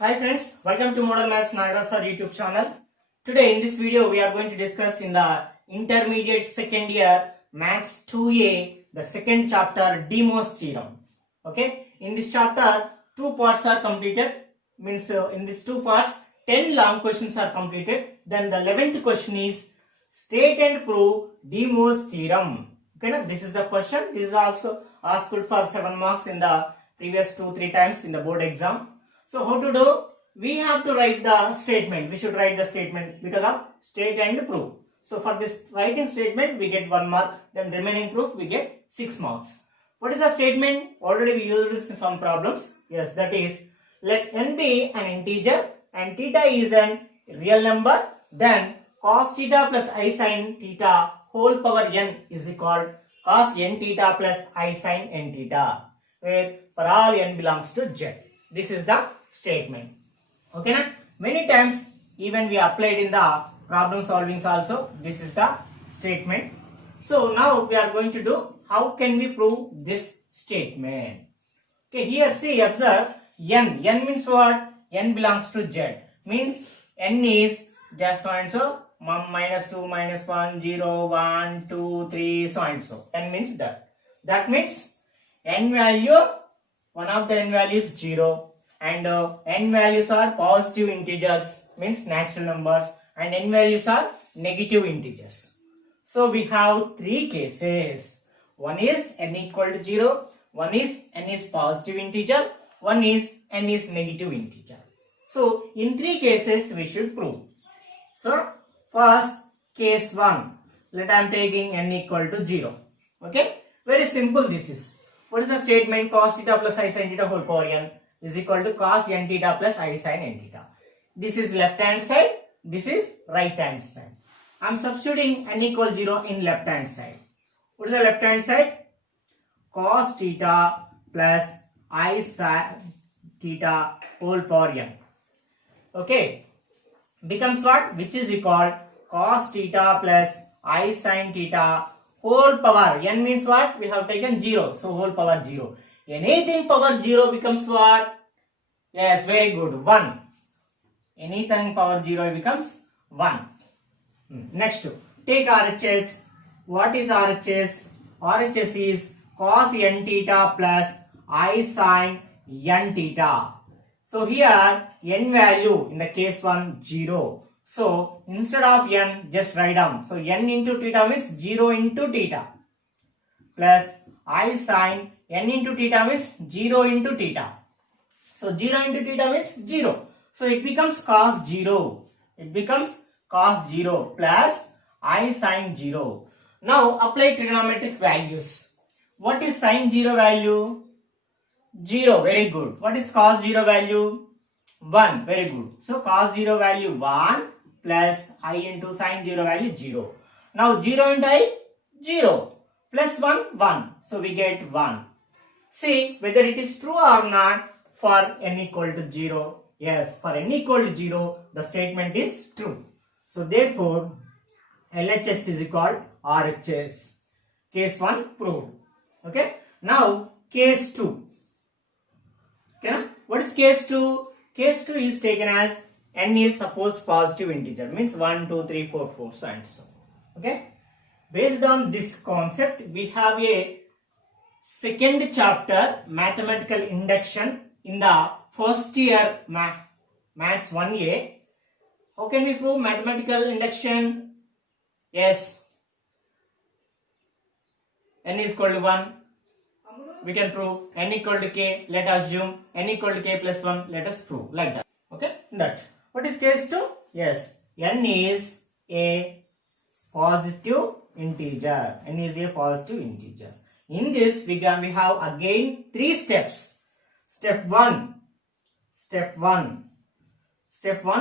Hi friends, welcome to Model Maths Nagaraj Sir YouTube channel. Today in this video we are going to discuss in the intermediate second year Maths 2A the second chapter De Moivre's theorem. Okay, in this chapter two parts are completed, means in these two parts 10 long questions are completed. Then the 11th question is state and prove De Moivre's theorem. Okay, now this is the question. This is also asked for 7 marks in the previous 2-3 times in the board exam. So how to do? We have to write the statement. We should write the statement because of state and proof. So for this writing statement we get 1 mark. Then remaining proof we get 6 marks. What is the statement? Already we used this in some problems. Yes, that is let n be an integer and theta is an real number. Then cos theta plus I sin theta whole power n is called cos n theta plus I sin n theta, where for all n belongs to z. This is the statement. Okay, na? Many times even we applied in the problem solvings also. This is the statement. So now we are going to do how can we prove this statement. Okay, here see, observe n. N means what? N belongs to z. Means n is just so and so. Minus 2, minus 1, 0, 1, 2, 3, so and so. N means that. That means n value, one of the n values 0. And n values are positive integers, means natural numbers, and n values are negative integers. So we have 3 cases. One is n equal to 0, one is n is positive integer, one is n is negative integer. So in 3 cases we should prove. So first case 1, let I am taking n equal to 0. Okay, very simple this is. What is the statement? Cos theta plus I sin theta whole power n is equal to cos n theta plus I sin n theta. This is left hand side, this is right hand side. I am substituting n equal 0 in left hand side. What is the left hand side? Cos theta plus I sin theta whole power n. Okay, becomes what? Which is equal cos theta plus I sin theta whole power. N means what? We have taken 0, so whole power 0. Anything power 0 becomes what? Yes, very good, 1. Anything power 0 becomes 1. Next, take RHS. What is RHS? RHS is cos n theta plus I sin n theta. So here n value in the case 1 0. So instead of n just write down. So n into theta means 0 into theta plus I sin n into theta means 0 into theta. So 0 into theta means 0. So it becomes cos 0. It becomes cos 0 plus I sin 0. Now apply trigonometric values. What is sin 0 value? 0. Very good. What is cos 0 value? 1. Very good. So cos 0 value 1 plus I into sin 0 value 0. Now 0 into I? 0. Plus 1, 1. So we get 1. See whether it is true or not for n equal to 0. Yes, for n equal to 0, the statement is true. So therefore, LHS is equal RHS. Case 1 proved. Okay. Now case 2. Okay. What is case 2? Case 2 is taken as n is suppose positive integer. Means 1, 2, 3, 4, 4, so and so. Okay. Based on this concept, we have a second chapter mathematical induction in the first year Maths 1A. How can we prove mathematical induction? Yes, n is equal to 1. We can prove n equal to k. Let us assume n equal to k plus 1. Let us prove like that. Okay, that. What is case 2? Yes, n is a positive integer. N is a positive integer. In this we have again 3 steps. Step 1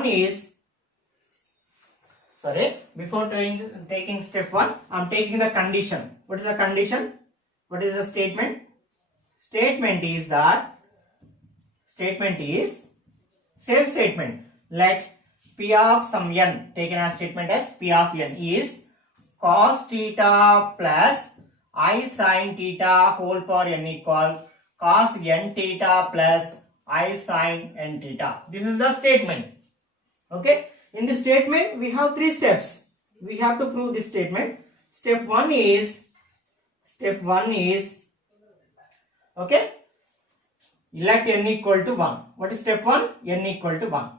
is, sorry, before taking step 1, I am taking the condition. What is the condition? What is the statement? Statement is same statement. Let P of some n, taken as statement as P of n is cos theta plus I sin theta whole power n equal cos n theta plus I sin n theta. This is the statement. Okay. In this statement, we have three steps. We have to prove this statement. Step one is, okay, let n equal to 1. What is step 1? N equal to 1.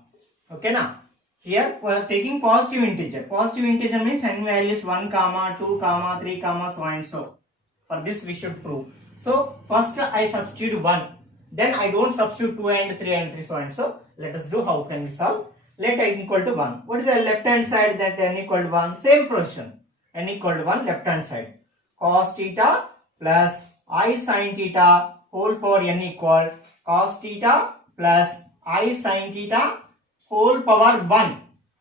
Okay now. Here we are taking positive integer. Positive integer means n values 1, 2, 3, so and so. For this we should prove. So first I substitute 1. Then I don't substitute 2 and 3 and 3 so and so. Let us do how can we solve. Let n equal to 1. What is the left hand side that n equal to 1? Same position. N equal to 1 left hand side. Cos theta plus I sin theta whole power n equal cos theta plus I sin theta whole power 1.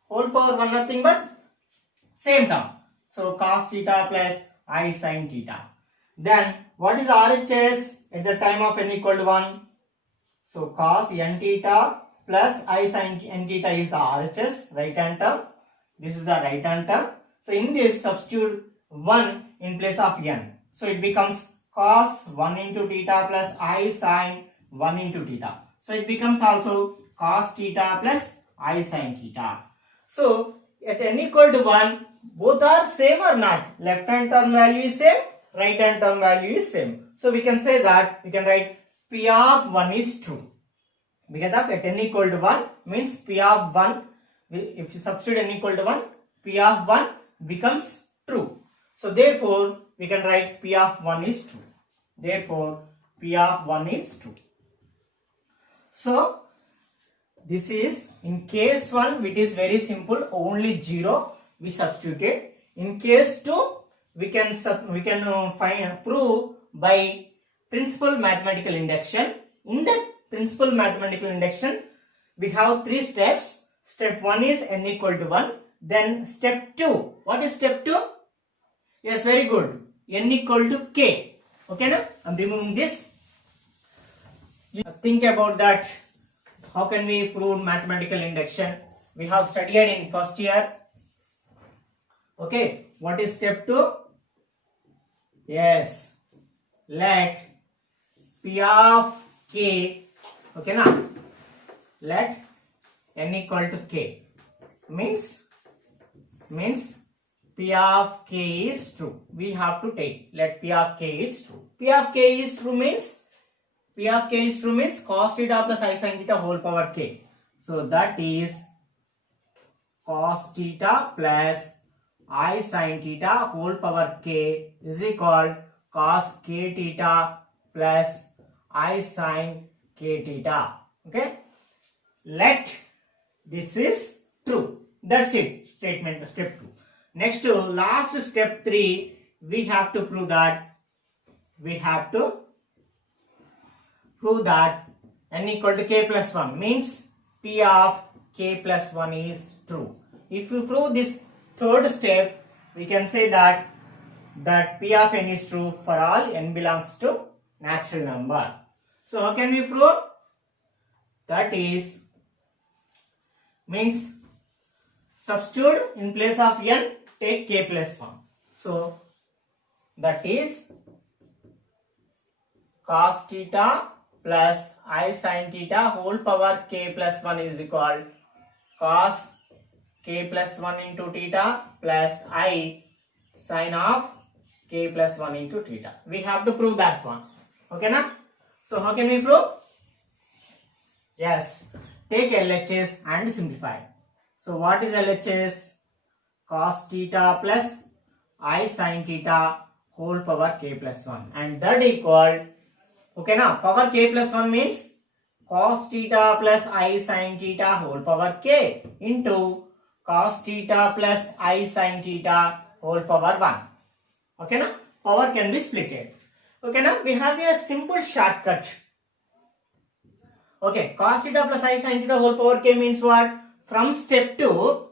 Whole power 1 nothing but same term. So cos theta plus I sin theta. Then what is RHS at the time of n equal to 1? So cos n theta plus I sin n theta is the RHS, right hand term. This is the right hand term. So in this substitute 1 in place of n. So it becomes cos 1 into theta plus I sin 1 into theta. So it becomes also cos theta plus I sin theta. So at n equal to 1, both are same or not? Left hand term value is same, right hand term value is same. So we can say that, we can write P of 1 is true. Because of at n equal to 1 means P of 1, if you substitute n equal to 1, P of 1 becomes true. So therefore we can write P of 1 is true. Therefore P of 1 is true. So this is in case 1, it is very simple, only 0 we substituted. In case 2, we can prove by principal mathematical induction. In that principal mathematical induction, we have 3 steps. Step 1 is n equal to 1. Then step 2. What is step 2? Yes, very good. N equal to k. Okay, now I'm removing this. Think about that. How can we prove mathematical induction? We have studied in first year. Okay, what is step 2? Yes, let P of k, okay now, let n equal to k, means P of k is true. We have to take, let P of k is true. P of k is true means cos theta plus I sin theta whole power k. So that is cos theta plus I sin theta whole power k is equal cos k theta plus I sin k theta. Okay, let this is true. That's it. Statement step 2. Next to last step 3, we have to prove that n equal to k plus 1 means P of k plus 1 is true. If you prove this third step, we can say that P of n is true for all n belongs to natural number. So how can we prove? That is, means substitute in place of n, take k plus 1. So that is cos theta plus I sin theta whole power k plus 1 is equal cos k plus 1 into theta plus I sin of k plus 1 into theta. We have to prove that one. Okay na? So how can we prove? Yes, take LHS and simplify. So what is LHS? Cos theta plus I sin theta whole power k plus 1, and that equal, okay now, power k plus 1 means cos theta plus I sin theta whole power k into cos theta plus I sin theta whole power 1. Okay now, power can be splitted. Okay now, we have a simple shortcut. Okay, cos theta plus I sin theta whole power k means what? From step 2,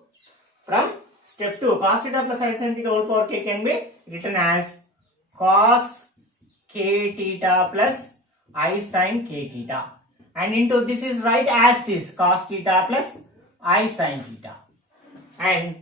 cos theta plus I sin theta whole power k can be written as cos k theta plus I sin k theta, and into this is right as is cos theta plus I sin theta, and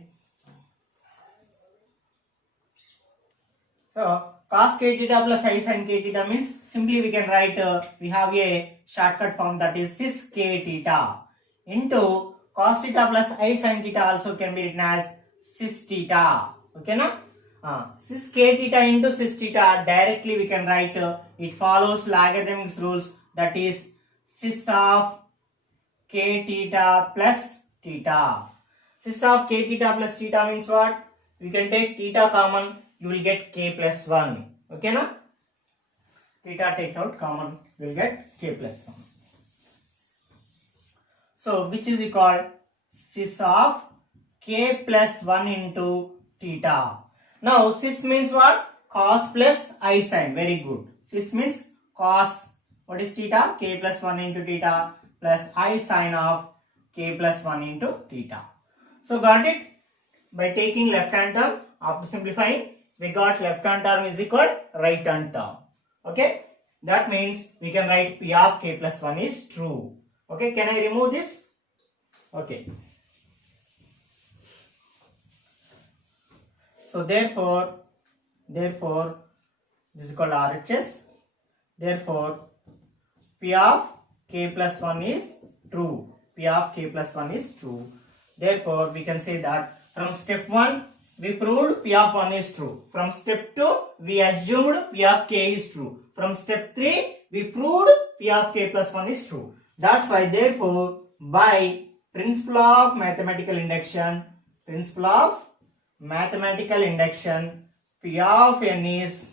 so cos k theta plus I sin k theta means simply we can write, we have a shortcut form, that is cis k theta into cos theta plus I sin theta also can be written as cis theta. Okay na? Cis k theta into cis theta directly we can write, it follows logarithmic rules, that is cis of k theta plus theta. Cis of k theta plus theta means what? We can take theta common, you will get k plus 1. Okay na? Theta take out common, you will get k plus 1. So which is equal cis of k plus 1 into theta. Now cis means what? Cos plus I sin. Very good. Cis means cos, what is theta? K plus 1 into theta plus I sin of k plus 1 into theta. So got it? By taking left hand term, after simplifying, we got left hand term is equal right hand term. Okay? That means we can write P of k plus 1 is true. Okay? Can I remove this? Okay. So therefore, this is called RHS. Therefore, P of k plus 1 is true. P of k plus 1 is true. Therefore, we can say that from step 1, we proved P of 1 is true. From step 2, we assumed P of k is true. From step 3, we proved P of k plus 1 is true. That's why, therefore, by principle of mathematical induction, P of n is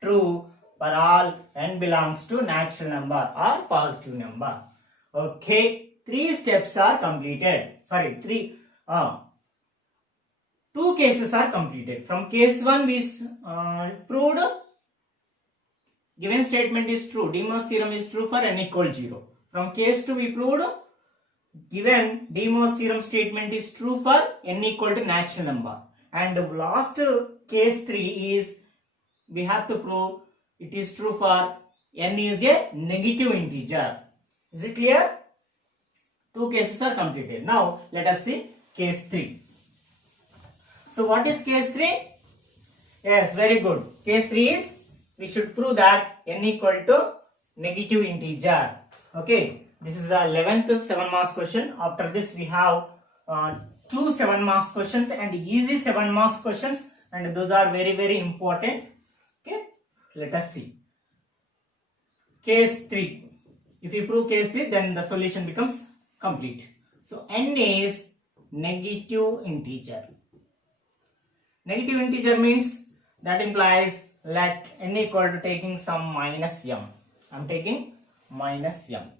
true for all n belongs to natural number or positive number. Okay, 3 steps are completed. Sorry, 2 cases are completed. From case 1 we proved given statement is true, De Mor's theorem is true for n equal 0. From case 2 we proved given De Mor's theorem statement is true for n equal to natural number. And last case 3 is we have to prove it is true for n is a negative integer. Is it clear? 2 cases are completed. Now let us see case 3. So what is case 3? Yes, very good. Case 3 is we should prove that n equal to negative integer. Okay, this is the 11th 7 marks question. After this we have 2 7 marks questions and easy 7 marks questions, and those are very, very important. Okay, let us see. Case 3. If we prove case 3, then the solution becomes complete. So n is negative integer. Negative integer means that implies let n equal to taking some minus m. I am taking minus m.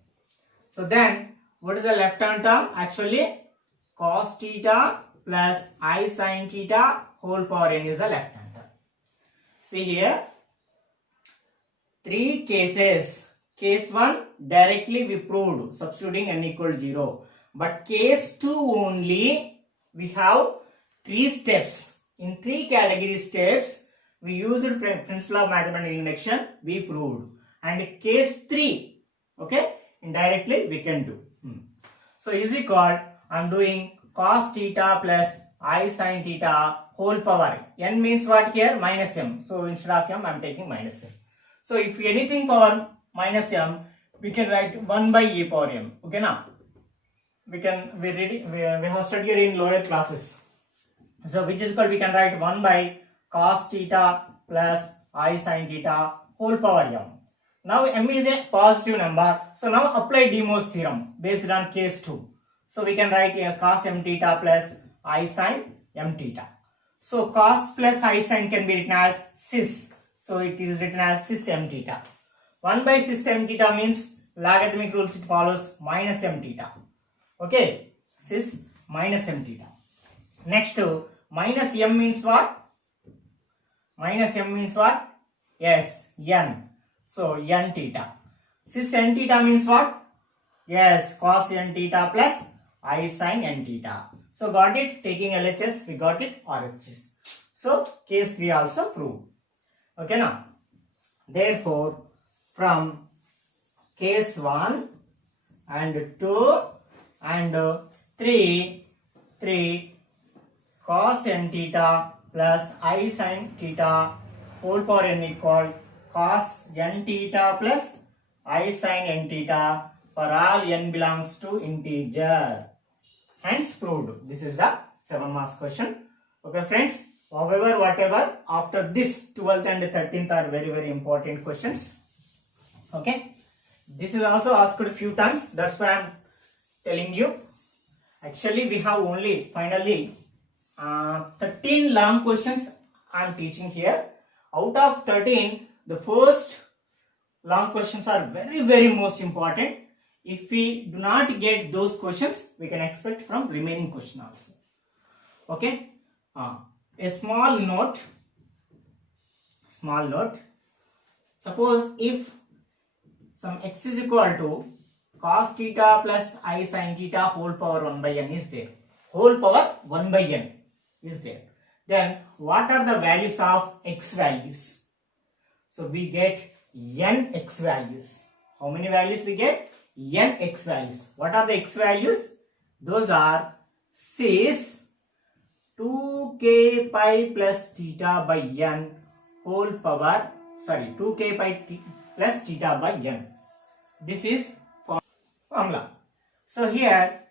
So then what is the left hand term? Actually cos theta plus I sin theta whole power n is the left hand term. See here, 3 cases. Case 1 directly we proved substituting n equal 0. But case 2 only we have 3 steps. In 3 category steps we used principle of mathematical induction, we proved. And case 3, okay, indirectly we can do. So is equal, I am doing cos theta plus I sin theta whole power. N means what here? Minus m. So instead of m I am taking minus m. So if anything power minus m, we can write 1 by a power m. Okay now? We have studied in lower classes. So which is called, we can write 1 by cos theta plus I sin theta whole power m. Now m is a positive number. So now apply De Mor's theorem based on case 2. So we can write here cos m theta plus I sin m theta. So cos plus I sin can be written as cis. So it is written as cis m theta. 1 by cis m theta means logarithmic rules, it follows minus m theta. Okay, cis minus m theta. Next, minus m means what? Minus m means what? Yes, n. So n theta. Cis n theta means what? Yes, cos n theta plus I sin n theta. So got it? Taking LHS, we got it RHS. So case 3 also proved. Okay now. Therefore, from case 1 and 2 and 3 cos n theta plus I sin theta whole power n equal cos n theta plus I sin n theta for all n belongs to integer. Hence proved. This is the 7 marks question. Okay friends, however whatever, after this 12th and 13th are very important questions. Okay, this is also asked a few times, that's why I am telling you. Actually we have only finally 13 long questions I am teaching here. Out of 13, the first long questions are very most important. If we do not get those questions, we can expect from remaining question also. Okay, a small note. Suppose if some x is equal to cos theta plus I sin theta whole power 1 by n is there. Whole power 1 by n is there. Then what are the values of x values? So we get n x values. How many values we get? N x values. What are the x values? Those are cis 2k pi plus theta by n whole power, 2k pi plus theta by n. This is formula. So here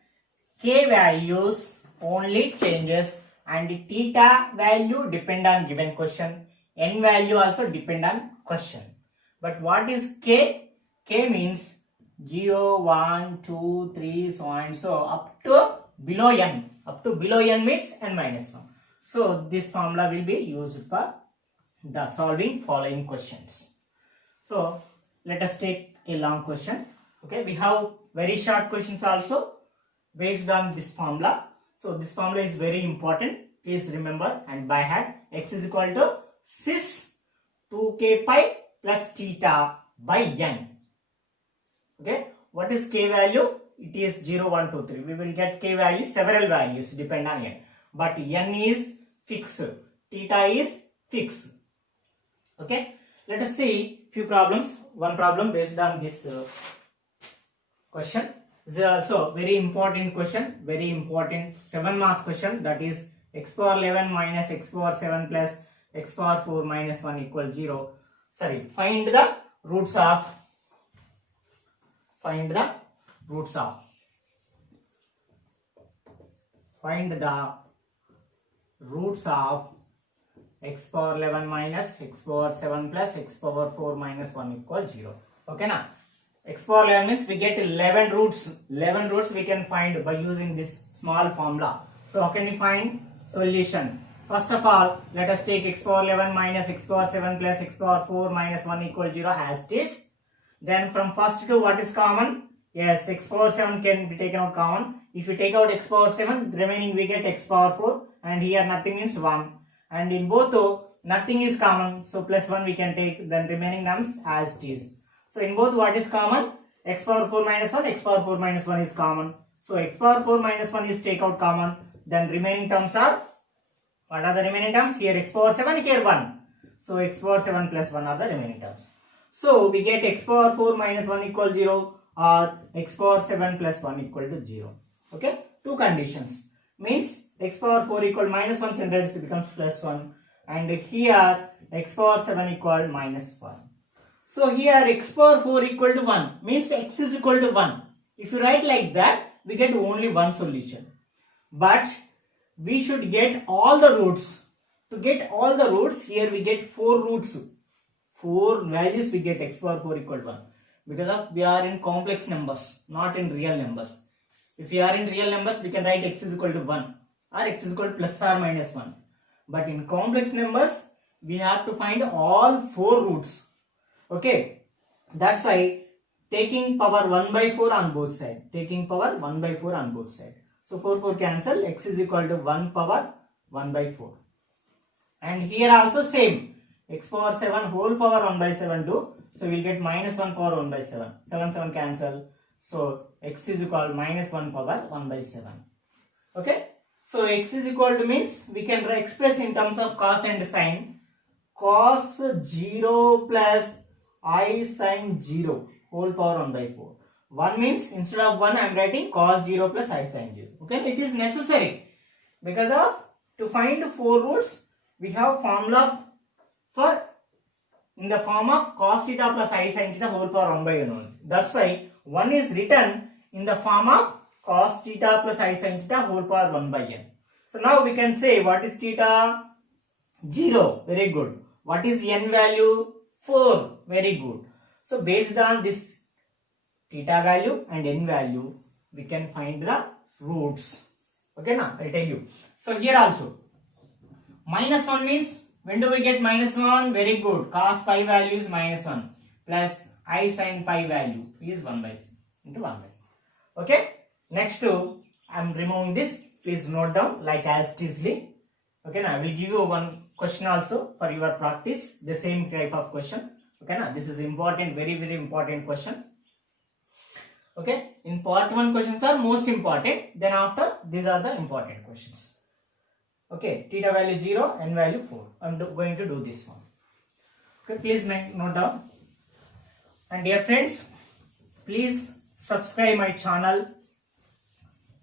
k values only changes and theta value depend on given question, n value also depend on question. But what is k? K means 0, 1, 2, 3, so and so up to below n. Up to below n means n minus 1. So this formula will be used for the solving following questions. So let us take a long question. Okay, we have very short questions also based on this formula. So this formula is very important. Please remember and by heart. X is equal to cis 2k pi plus theta by n. Okay, what is k value? It is 0, 1, 2, 3. We will get k values, several values depend on n. But n is fixed. Theta is fixed. Okay, let us see few problems. One problem based on this question. This is also very important question. Very important 7 marks question. That is x power 11 minus x power 7 plus x power 4 minus 1 equals 0. Find the roots of x power 11 minus x power 7 plus x power 4 minus 1 equals 0. Okay na? X power 11 means we get 11 roots. 11 roots we can find by using this small formula. So how can we find solution? First of all, let us take x power 11 minus x power 7 plus x power 4 minus 1 equals 0 as it is. Then from first to what is common? Yes, x power 7 can be taken out common. If you take out x power 7, remaining we get x power 4 and here nothing means 1. And in both nothing is common, so plus 1 we can take, then remaining terms as it is. So in both what is common? X power 4 minus 1, x power 4 minus 1 is common. So x power 4 minus 1 is take out common. Then remaining terms are, what are the remaining terms? Here x power 7, here 1. So x power 7 plus 1 are the remaining terms. So we get x power 4 minus 1 equal 0 or x power 7 plus 1 equal to 0. Okay, two conditions. Means x power 4 equal minus 1 centered, it becomes plus 1. And here x power 7 equal minus 1. So here x power 4 equal to 1 means x is equal to 1. If you write like that, we get only one solution. But we should get all the roots. To get all the roots, here we get 4 roots. 4 values we get x power 4 equal to 1. Because of we are in complex numbers, not in real numbers. If we are in real numbers, we can write x is equal to 1 or x is equal to plus or minus 1. But in complex numbers, we have to find all 4 roots. Okay, that's why taking power 1 by 4 on both sides. Taking power 1 by 4 on both sides. So 4 cancel, x is equal to 1 power 1 by 4. And here also same, x power 7 whole power 1 by 7 do. So we'll get minus 1 power 1 by 7. 7 cancel. So x is equal to minus 1 power 1 by 7. Okay. So x is equal to means we can express in terms of cos and sine. Cos 0 plus I sin 0 whole power 1 by 4. 1 means instead of 1 I am writing cos 0 plus I sin 0. Okay. It is necessary because of to find 4 roots we have formula for in the form of cos theta plus I sin theta whole power 1 by n only. That's why 1 is written in the form of cos theta plus I sin theta whole power 1 by n. So now we can say what is theta? 0. Very good. What is n value? 4. Very good. So based on this theta value and n value, we can find the roots. Okay, now I'll tell you. So here also, minus 1 means, when do we get minus 1? Very good. Cos pi value is minus 1 plus I sin pi value is 1 by c into 1 by c. Okay. Next to, I am removing this. Please note down like as it is. Okay, now I will give you one question also for your practice. The same type of question. Okay, now this is important, very important question. Okay, in part 1 questions are most important. Then after, these are the important questions. Okay, theta value 0, n value 4. I am going to do this one. Okay, please note down. And dear friends, please subscribe my channel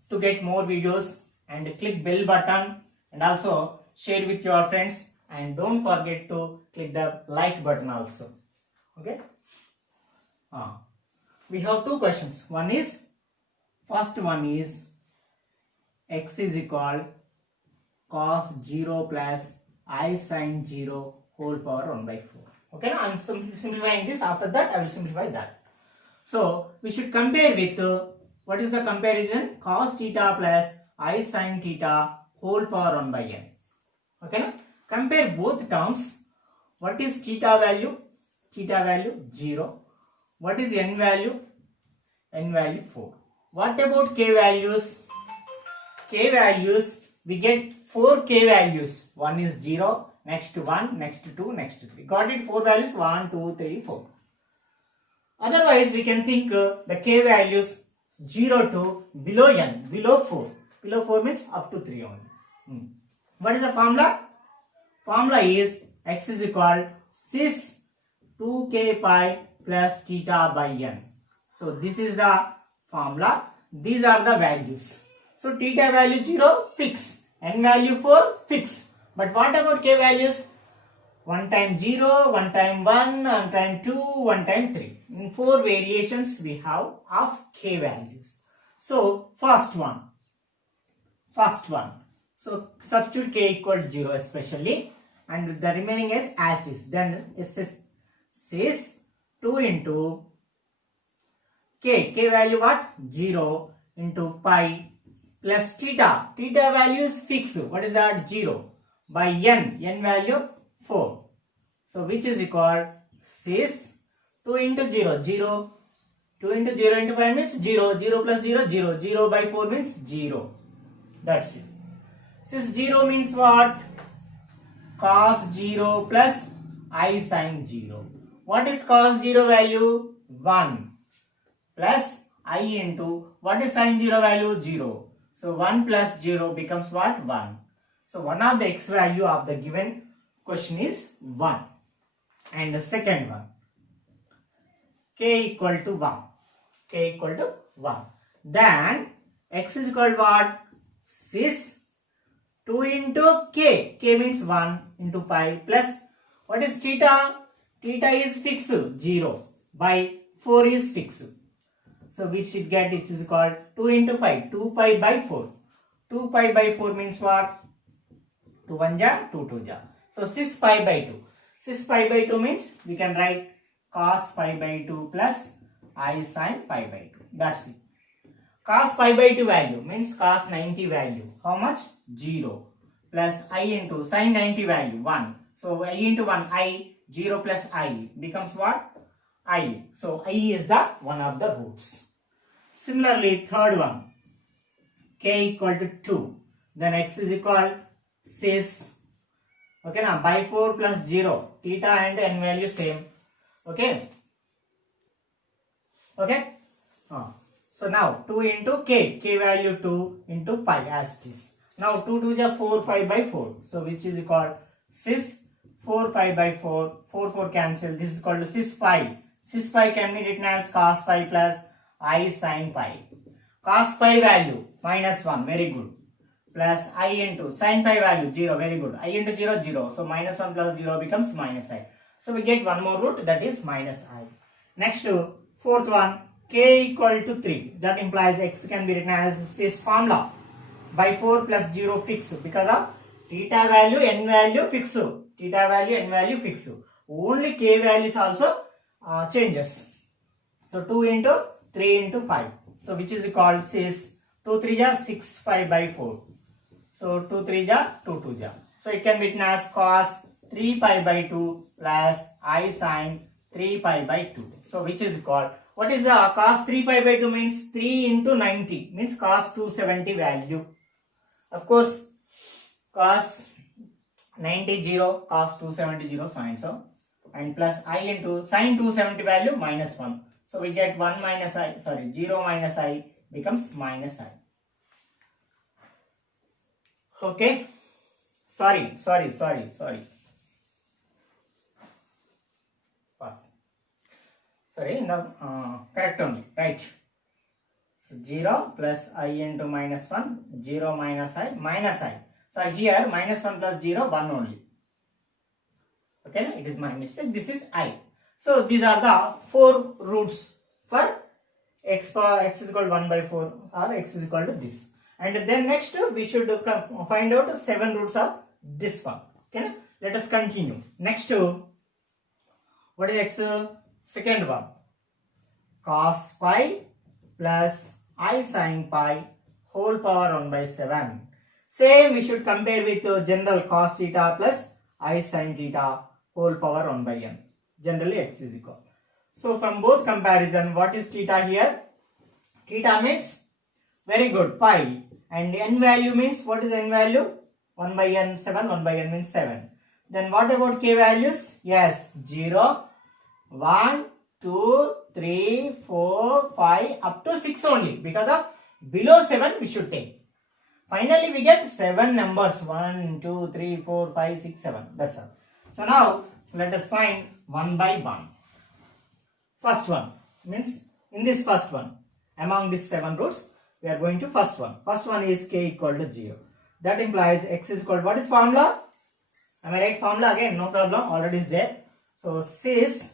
to get more videos and click bell button and also share with your friends, and don't forget to click the like button also. Okay. We have two questions. First one is x is equal cos 0 plus I sin 0 whole power 1 by 4. Okay, I am simplifying this. After that, I will simplify that. So we should compare with what is the comparison? Cos theta plus I sin theta whole power 1 by n. Okay, compare both terms. What is theta value? Theta value 0. What is n value? N value 4. What about k values? K values, we get 4 k values. One is 0, next 1, next 2, next 3. Got it? 4 values 1, 2, 3, 4. Otherwise, we can think the k values 0 to below n, below 4. Below 4 means up to 3 only. What is the formula? Formula is x is equal cis 2k pi plus theta by n. So this is the formula. These are the values. So theta value 0 fix, n value 4 fix. But what about k values? 1 time 0, 1 time 1, 1 time 2, 1 time 3. In 4 variations we have of k values. So first one. So substitute k equal to 0 especially, and the remaining is as it is. Then it says 2 into k value what? 0 into pi plus theta. Theta value is fixed. What is that? 0 by n value 4. So which is equal cis 2 into 0, 0. 2 into 0 into 5 means 0. 0 plus 0, 0. 0 by 4 means 0. That's it. Cis 0 means what? Cos 0 plus I sin 0. What is cos 0 value? 1 plus I into what is sin 0 value? 0. So 1 plus 0 becomes what? 1. So one of the x value of the given question is 1. And the second one, k equal to 1. K equal to 1. Then x is equal to what? Cis 2 into k. K means 1 into pi plus what is theta? Theta is fixed 0 by 4 is fixed. So we should get it is equal 2 into 5. 2 pi by 4. 2 pi by 4 means what? 2 1 ja, 2 2 ja. So 6 pi by 2. 6 pi by 2 means we can write cos pi by 2 plus I sin pi by 2. That's it. Cos pi by 2 value means cos 90 value. How much? 0. Plus I into sin 90 value 1. So I into 1, I, 0 plus I becomes what? I. So I is the one of the roots. Similarly, third one, k equal to 2. Then x is equal cis. Okay, now by 4 plus 0. Theta and n value same. Okay. Okay. So now 2 into k. K value 2 into pi as it is. Now 2 2 is 4 pi by 4. So which is equal cis 4 pi by 4. 4 4 cancel. This is called cis pi. Cis pi can be written as cos pi plus I sin pi. Cos pi value minus 1. Very good. Plus I into sin pi value 0. Very good. I into 0 0. So minus 1 plus 0 becomes minus I. So we get one more root, that is minus I. Next, fourth one, k equal to 3. That implies x can be written as this formula. By 4 plus 0 fixed because of theta value, n value fixed. Theta value, n value fixed. Only k values also changes. So 2 into 3 into 5. So which is called cis 2 3 ja 6 5 by 4. So 2 3 ja 2 2 ja. So it can be written as cos 3 pi by 2 plus I sin 3 pi by 2. So which is called, what is the cos 3 pi by 2 means 3 into 90 means cos 270 value. Of course, cos 90 0, cos 270 0 sin so, and plus I into sin 270 value minus 1. So we get 1 minus I, 0 minus I becomes minus I. Okay. Sorry. Pass. Sorry, now correct only, right. So 0 plus I into minus 1, 0 minus I. So here minus 1 plus 0, 1 only. Okay, it is my mistake. This is I. So these are the 4 roots for x is equal to 1 by 4 or x is equal to this. And then next we should find out 7 roots of this one. Okay, let us continue. Next, what is x? Second one, cos pi plus I sin pi whole power 1 by 7. Same we should compare with general cos theta plus I sin theta whole power 1 by n. Generally x is equal. So from both comparison, what is theta here? Theta means very good pi, and n value means, what is n value? 1 by n 7, 1 by n means 7. Then what about k values? Yes, 0, 1, 2, 3, 4, 5 up to 6 only, because of below 7 we should take. Finally we get 7 numbers, 1, 2, 3, 4, 5, 6, 7. That's all. So now let us find one by one. First one means in this first one, among these 7 roots, we are going to first one. First one is k equal to 0. That implies x is equal to, what is formula? Am I right? Formula again, no problem, already is there. So cis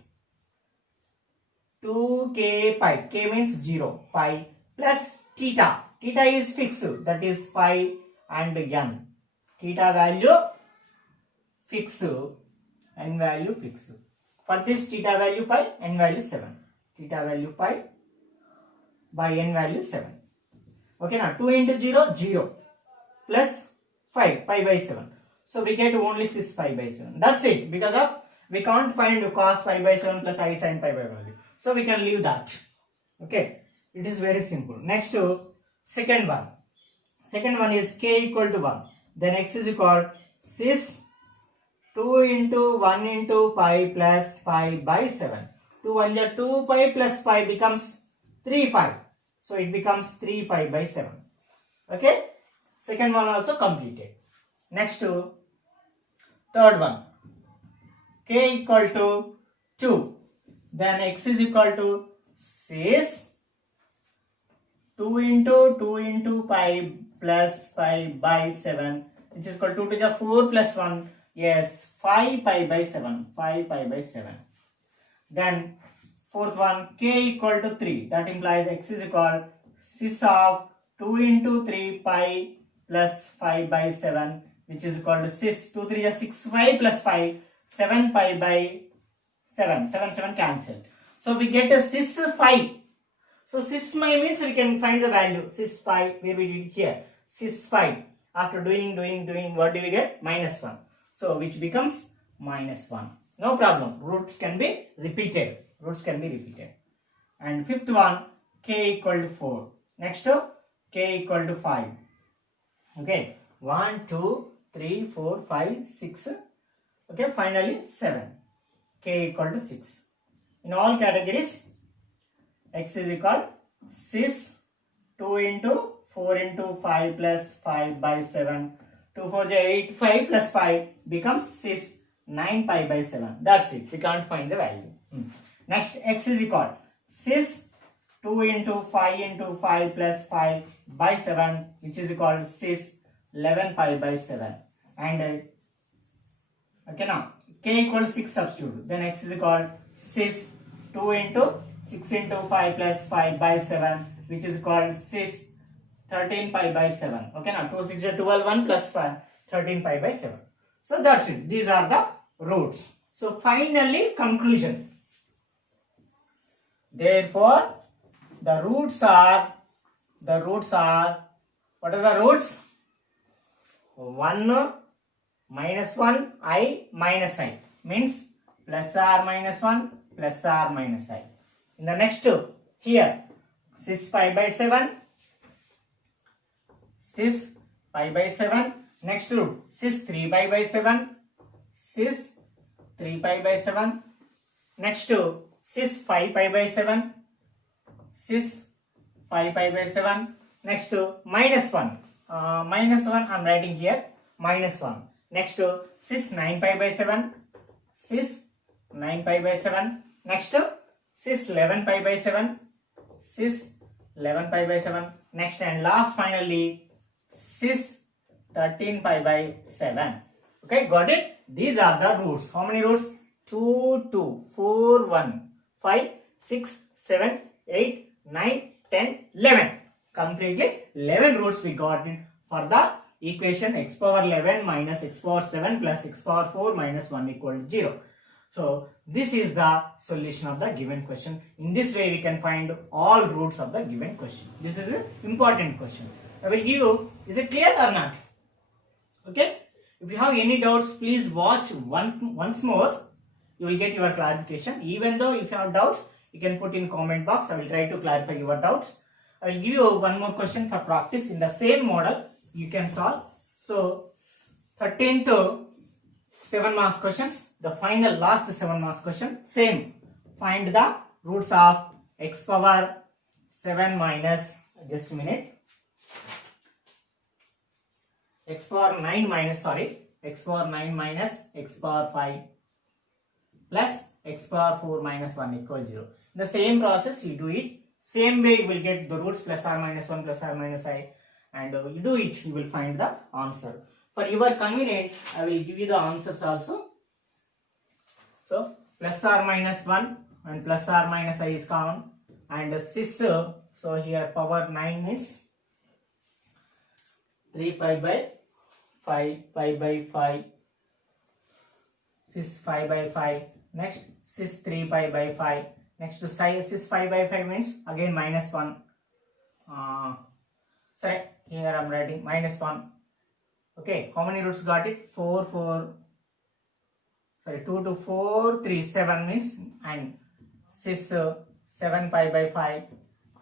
2k pi, k means 0, pi plus theta. Theta is fixed, that is pi and n. Theta value fixed, n value fixed. For this theta value pi, n value 7. Theta value pi by n value 7. Okay, now 2 into 0, 0 plus 5, pi by 7. So we get only cis pi by 7. That's it, because of we can't find cos pi by 7 plus I sin pi by value. So we can leave that. Okay, it is very simple. Next to second one. Second one is k equal to 1. Then x is equal cis 2 into 1 into pi plus pi by 7. 2 1 is 2 pi plus pi becomes 3 pi. So it becomes 3 pi by 7. Okay. Second one also completed. Next to third one. K equal to 2. Then x is equal to cis 2 into pi plus pi by 7, which is equal to 2 to the 4 plus 1. Yes, 5 pi by 7. 5 pi by 7. Then fourth one, k equal to 3. That implies x is equal cis of 2 into 3 pi plus 5 by 7, which is equal to cis 2 3 is 6 5 plus 5, 7 pi by 7. 7 7 cancelled. So we get a cis 5. So cis pi means we can find the value. Cis 5, where we did here. Cis 5. After doing, what do we get? Minus 1. So which becomes minus 1. No problem. Roots can be repeated. And fifth one, k equal to 4. Next to k equal to 5. Okay. 1, 2, 3, 4, 5, 6. Okay. Finally 7. K equal to 6. In all categories, x is equal cis 2 into 4 into 5 plus 5 by 7. 2 4 is 8, 5 plus 5 becomes cis 9 pi by 7. That's it. We can't find the value. Next, x is equal cis 2 into 5 plus 5 by 7, which is equal cis 11 pi by 7. And okay, now k equal to 6 substitute. Then x is called cis 2 into 6 into 5 plus 5 by 7, which is called cis 13 pi by 7. Okay, now 2 6 12 1 plus 5 13 pi by 7. So that's it. These are the roots. So finally conclusion. Therefore the roots are what are the roots? 1 minus 1 I minus I means plus or minus 1 plus or minus I. In the next here cis pi by 7, cis pi by 7. Next root cis 3 pi by 7, cis 3 pi by 7. Next cis 5 pi by 7, cis 5 pi by 7. Next minus 1. Minus 1 I am writing here minus 1. Next cis 9 pi by 7, cis 9 pi by 7. Next cis 11 pi by 7, cis 11 pi by 7. Next and last finally cis 13 pi by 7. Okay, got it? These are the roots. How many roots? 2, 2, 4, 1, 5, 6, 7, 8, 9, 10, 11. Completely 11 roots we got it for the equation x power 11 minus x power 7 plus x power 4 minus 1 equal to 0. So this is the solution of the given question. In this way we can find all roots of the given question. This is an important question. I will give you, is it clear or not? Okay. If you have any doubts, please watch once more. You will get your clarification. Even though if you have doubts, you can put in comment box. I will try to clarify your doubts. I will give you one more question for practice in the same model you can solve. So 13th 7 marks questions, the final last 7 marks question, same. Find the roots of x power 7 minus, just a minute, x power 9 minus, x power 9 minus x power 5 plus x power 4 minus 1 equal 0. The same process you do it. Same way you will get the roots plus or minus 1 plus or minus I, and you do it, you will find the answer. For your convenience, I will give you the answers also. So plus or minus 1 and plus or minus I is common, and cis, so here power 9 means 3 pi by 5 pi by 5, cis 5 by 5. Next cis 3 pi by 5. Next cis 5 by 5 means again minus 1. Sorry, here I am writing minus 1. Okay, how many roots got it? 2 to 4, 3, 7 means, and cis 7 pi by 5,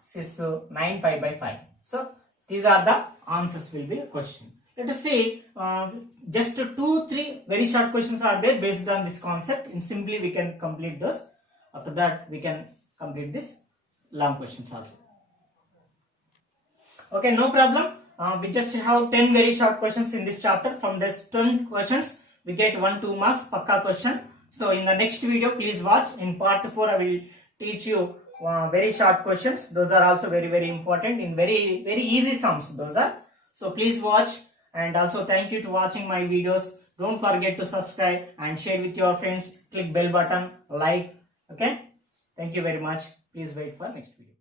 cis 9 pi by 5. So these are the answers will be a question. Let us see, just 2-3 very short questions are there based on this concept, and simply we can complete those. After that we can complete this long questions also. Okay, no problem. We just have 10 very short questions in this chapter. From this 10 questions we get 1-2 marks pakka question. So in the next video please watch. In part 4 I will teach you very short questions. Those are also very important, in very easy sums those are. So please watch, and also thank you to watching my videos. Don't forget to subscribe and share with your friends. Click bell button, like. Okay, thank you very much. Please wait for next video.